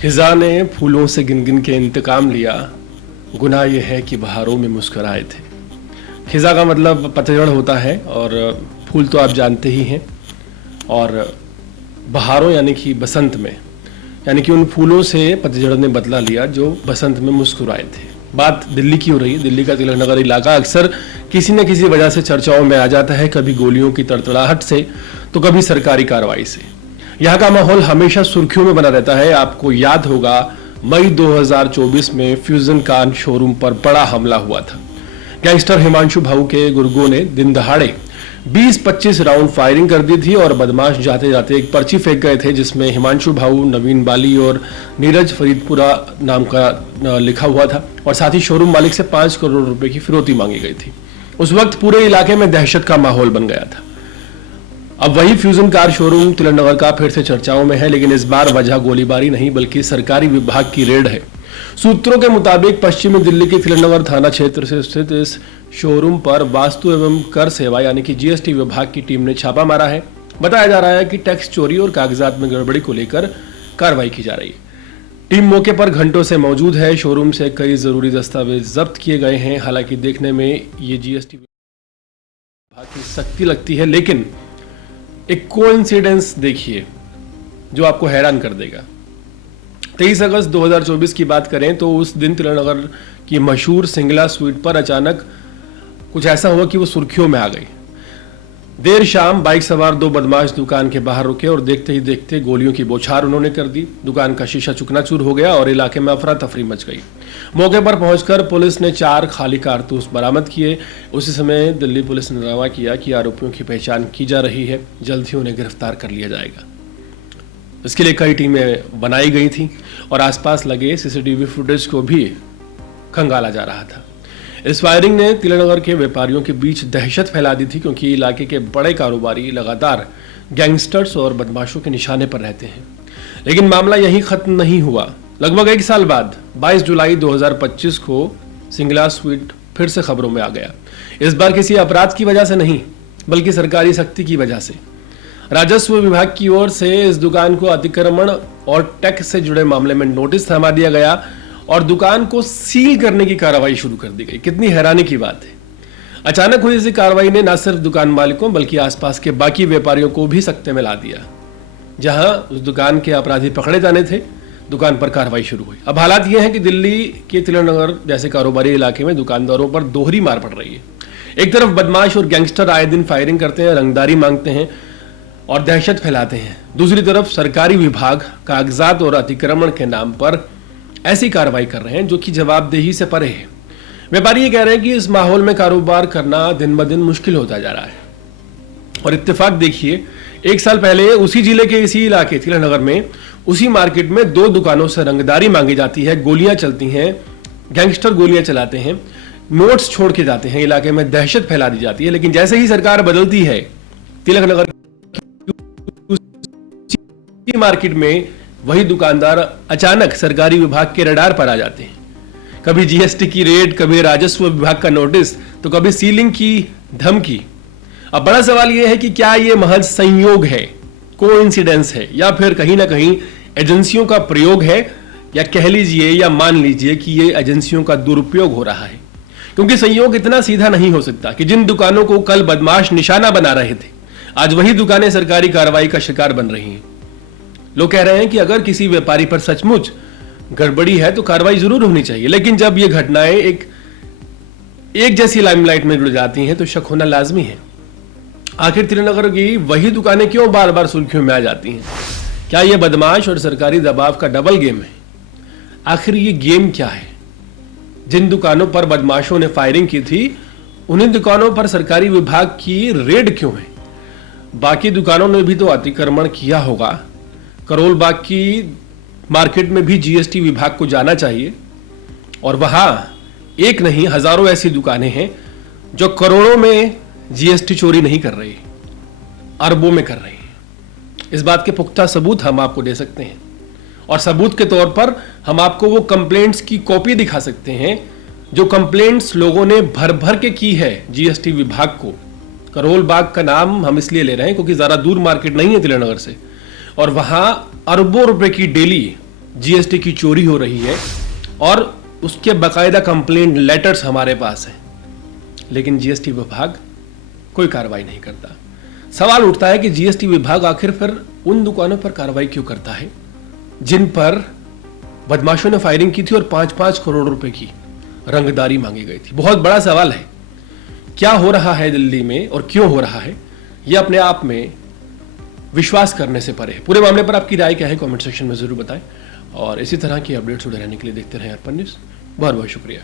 खिजा ने फूलों से गिन गिन के इंतकाम लिया, गुनाह यह है कि बहारों में मुस्कुराए थे। खिजा का मतलब पतझड़ होता है और फूल तो आप जानते ही हैं, और बहारों यानी कि बसंत में, यानी कि उन फूलों से पतझड़ ने बदला लिया जो बसंत में मुस्कुराए थे। बात दिल्ली की हो रही है। दिल्ली का तिलक नगर इलाका अक्सर किसी न किसी वजह से चर्चाओं में आ जाता है, कभी गोलियों की तड़तड़ाहट से तो कभी सरकारी कार्रवाई से। यहाँ का माहौल हमेशा सुर्खियों में बना रहता है। आपको याद होगा मई 2024 में फ्यूजन कार शोरूम पर बड़ा हमला हुआ था। गैंगस्टर हिमांशु भाऊ के गुर्गों ने दिन दहाड़े 20-25 राउंड फायरिंग कर दी थी और बदमाश जाते जाते एक पर्ची फेंक गए थे जिसमें हिमांशु भाऊ, नवीन बाली और नीरज फरीदपुरा नाम का लिखा हुआ था, और साथ ही शोरूम मालिक से 5 करोड़ रुपए की फिरौती मांगी गई थी। उस वक्त पूरे इलाके में दहशत का माहौल बन गया था। अब वही fusion car showroom Tilak Nagar का फिर से चर्चाओं में है, लेकिन इस बार वजह गोलीबारी नहीं बल्कि सरकारी विभाग की रेड है। सूत्रों के मुताबिक पश्चिमी दिल्ली के तिलक नगर थाना क्षेत्र से स्थित इस शोरूम पर वास्तु एवं कर सेवा यानी कि जीएसटी विभाग की टीम ने छापा मारा है। बताया जा रहा है कि टैक्स चोरी और कागजात में गड़बड़ी को लेकर कार्रवाई की जा रही है। टीम मौके पर घंटों से मौजूद है। शोरूम से कई जरूरी दस्तावेज जब्त किए गए हैं। हालांकि देखने में ये जीएसटी विभाग की सख्ती लगती है, लेकिन एक कोइंसिडेंस देखिए जो आपको हैरान कर देगा। 23 अगस्त 2024 की बात करें तो उस दिन तिलक नगर की मशहूर सिंगला स्वीट पर अचानक कुछ ऐसा हुआ कि वो सुर्खियों में आ गई। देर शाम बाइक सवार 2 बदमाश दुकान के बाहर रुके और देखते ही देखते गोलियों की बौछार उन्होंने कर दी। दुकान का शीशा चुकनाचूर हो गया और इलाके में अफरा तफरी मच गई। मौके पर पहुंचकर पुलिस ने 4 खाली कारतूस बरामद किए। उसी समय दिल्ली पुलिस ने दावा किया कि आरोपियों की पहचान की जा रही है, जल्द ही उन्हें गिरफ्तार कर लिया जाएगा। इसके लिए कई टीमें बनाई गई थी और आसपास लगे सीसीटीवी फुटेज को भी खंगाला जा रहा था। इस फायरिंग ने तिलक नगर के व्यापारियों के बीच दहशत फैला दी थी, क्योंकि इलाके के बड़े कारोबारी लगातार गैंगस्टर्स और बदमाशों के निशाने पर रहते हैं। लेकिन मामला यहीं खत्म नहीं हुआ। लगभग 1 साल बाद 22 जुलाई 2025 को सिंगला स्वीट फिर से खबरों में आ गया। इस बार किसी अपराध की वजह से नहीं बल्कि सरकारी सख्ती की वजह से। राजस्व विभाग की ओर से इस दुकान को अतिक्रमण और टैक्स से जुड़े मामले में नोटिस थमा दिया गया और दुकान को सील करने की कार्रवाई शुरू कर दी गई। कितनी हैरानी की बात है। अचानक हुई इस कार्रवाई ने न सिर्फ दुकान मालिकों बल्कि आसपास के बाकी व्यापारियों को भी सकते में ला दिया। जहां उस दुकान के अपराधी पकड़े जाने थे, दुकान पर कार्रवाई शुरू हुई। अब हालात ये हैं कि दिल्ली के तिलक नगर जैसे कारोबारी इलाके में दुकानदारों पर दोहरी मार पड़ रही है। एक तरफ बदमाश और गैंगस्टर आए दिन फायरिंग करते हैं, रंगदारी मांगते हैं और दहशत फैलाते हैं। दूसरी तरफ सरकारी विभाग कागजात और अतिक्रमण के नाम पर ऐसी कार्रवाई कर रहे हैं जो कि जवाबदेही से परे है। व्यापारी ये कह रहे हैं कि इस माहौल में कारोबार करना दिन ब दिन मुश्किल होता जा रहा है। और इत्तेफाक देखिए, 1 साल पहले उसी जिले के इसी इलाके तिलक नगर में उसी मार्केट में 2 दुकानों से रंगदारी मांगी जाती है, गोलियां चलती हैं, गैंगस्टर गोलियां चलाते हैं, नोट्स छोड़ के जाते हैं, इलाके में दहशत फैला दी जाती है। लेकिन जैसे ही सरकार बदलती है, तिलक नगर मार्केट में वही दुकानदार अचानक सरकारी विभाग के रडार पर आ जाते हैं। कभी जीएसटी की रेड, कभी राजस्व विभाग का नोटिस, तो कभी सीलिंग की धमकी। अब बड़ा सवाल यह है कि क्या यह महज संयोग है, कोइंसिडेंस है, या फिर कहीं ना कहीं एजेंसियों का प्रयोग है, या कह लीजिए या मान लीजिए कि यह एजेंसियों का दुरुपयोग हो रहा है। क्योंकि संयोग इतना सीधा नहीं हो सकता कि जिन दुकानों को कल बदमाश निशाना बना रहे थे, आज वही दुकानें सरकारी कार्रवाई का शिकार बन रही हैं। लोग कह रहे हैं कि अगर किसी व्यापारी पर सचमुच गड़बड़ी है तो कार्रवाई जरूर होनी चाहिए, लेकिन जब ये घटनाएं एक जैसी लाइमलाइट में जुड़ जाती हैं तो शक होना लाजमी है। आखिर तिलक नगर की वही दुकानें क्यों बार बार सुर्खियों में आ जाती हैं? क्या यह बदमाश और सरकारी दबाव का डबल गेम है? आखिर ये गेम क्या है? जिन दुकानों पर बदमाशों ने फायरिंग की थी, उन्हीं दुकानों पर सरकारी विभाग की रेड क्यों है? बाकी दुकानों ने भी तो अतिक्रमण किया होगा। करोल बाग की मार्केट में भी जीएसटी विभाग को जाना चाहिए, और वहां एक नहीं हजारों ऐसी दुकानें हैं जो करोड़ों में जीएसटी चोरी नहीं कर रही, अरबों में कर रही है। इस बात के पुख्ता सबूत हम आपको दे सकते हैं, और सबूत के तौर पर हम आपको वो कंप्लेंट्स की कॉपी दिखा सकते हैं जो कंप्लेंट्स लोगों ने भर भर के की है जीएसटी विभाग को। करोल बाग का नाम हम इसलिए ले रहे हैं क्योंकि ज्यादा दूर मार्केट नहीं है तिलक नगर से, और वहां अरबों रुपए की डेली जीएसटी की चोरी हो रही है और उसके बाकायदा कंप्लेंट लेटर्स हमारे पास हैं, लेकिन जीएसटी विभाग कोई कार्रवाई नहीं करता। सवाल उठता है कि जीएसटी विभाग आखिर फिर उन दुकानों पर कार्रवाई क्यों करता है जिन पर बदमाशों ने फायरिंग की थी और 5-5 करोड़ रुपए की रंगदारी मांगी गई थी। बहुत बड़ा सवाल है, क्या हो रहा है दिल्ली में और क्यों हो रहा है, यह अपने आप में विश्वास करने से परे है। पूरे मामले पर आपकी राय क्या है, कमेंट सेक्शन में जरूर बताएं और इसी तरह की अपडेट्स जुड़े रहने के लिए देखते रहें अर्पण न्यूज़। बहुत बहुत शुक्रिया।